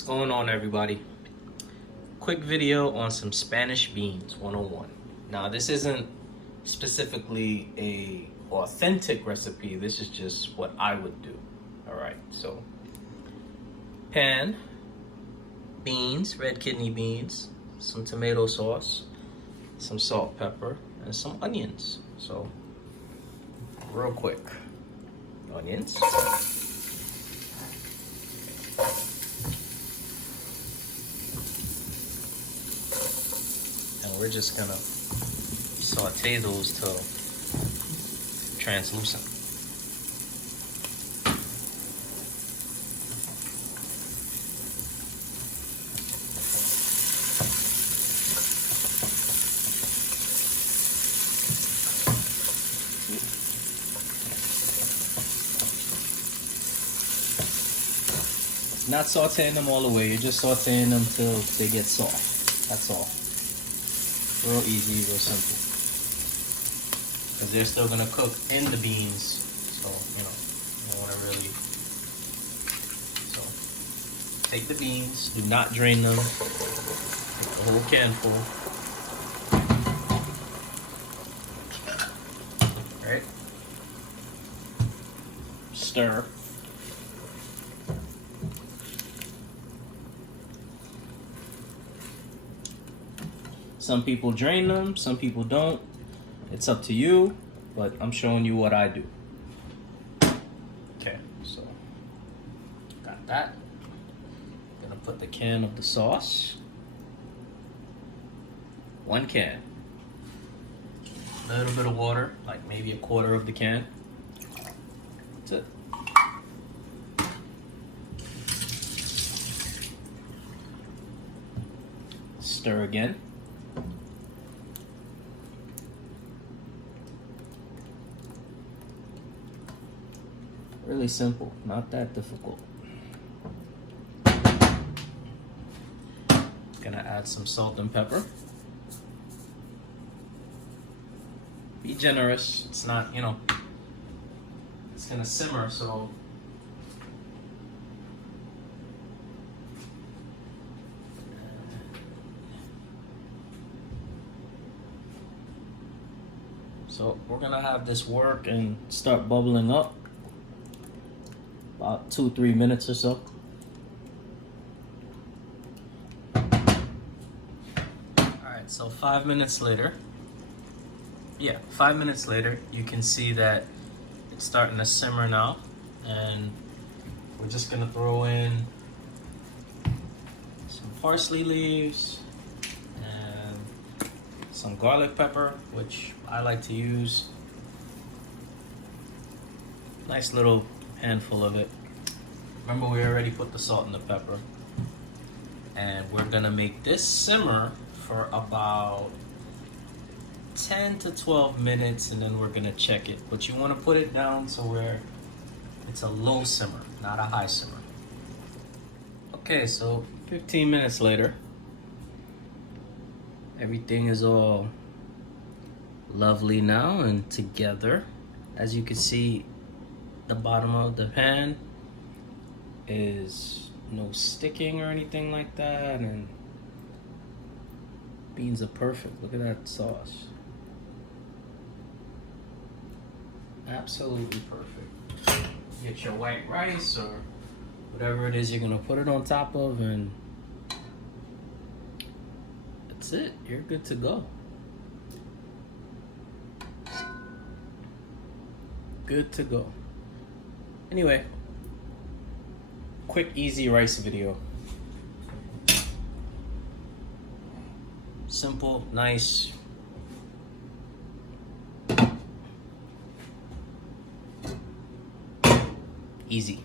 What's going on, everybody? Quick video on some Spanish beans 101. Now, this isn't specifically a authentic recipe. This is just what I would do. All right, so pan, beans, red kidney beans, some tomato sauce, some salt, pepper, and some onions. So real quick, onions. And we're just gonna saute those till translucent. Not sauteing them all the way, you're just sauteing them till they get soft. That's all. Real easy, real simple. Because they're still gonna cook in the beans, so you don't want to really. So take the beans, do not drain them. Take the whole can full. Right? Stir. Some people drain them, some people don't. It's up to you, but I'm showing you what I do. Okay, so got that. Gonna put the can of the sauce. 1 can. A little bit of water, like maybe 1/4 of the can. That's it. Stir again. Really simple, not that difficult. Gonna add some salt and pepper. Be generous. It's not, it's gonna simmer, so we're gonna have this work and start bubbling up. About 2-3 minutes or so. Alright, so 5 minutes later. Yeah, 5 minutes later, you can see that it's starting to simmer now. And we're just gonna throw in some parsley leaves and some garlic pepper, which I like to use. Nice little handful of it. Remember, we already put the salt and the pepper. And we're gonna make this simmer for about 10 to 12 minutes, and then we're gonna check it. But you wanna put it down so where it's a low simmer, not a high simmer. Okay, so 15 minutes later, everything is all lovely now and together. As you can see, the bottom of the pan is no sticking or anything like that, and beans are perfect. Look at that sauce. Absolutely perfect. Get your white rice or whatever it is you're gonna put it on top of, and that's it. You're good to go. Good to go. Anyway, quick, easy rice video. Simple, nice. Easy.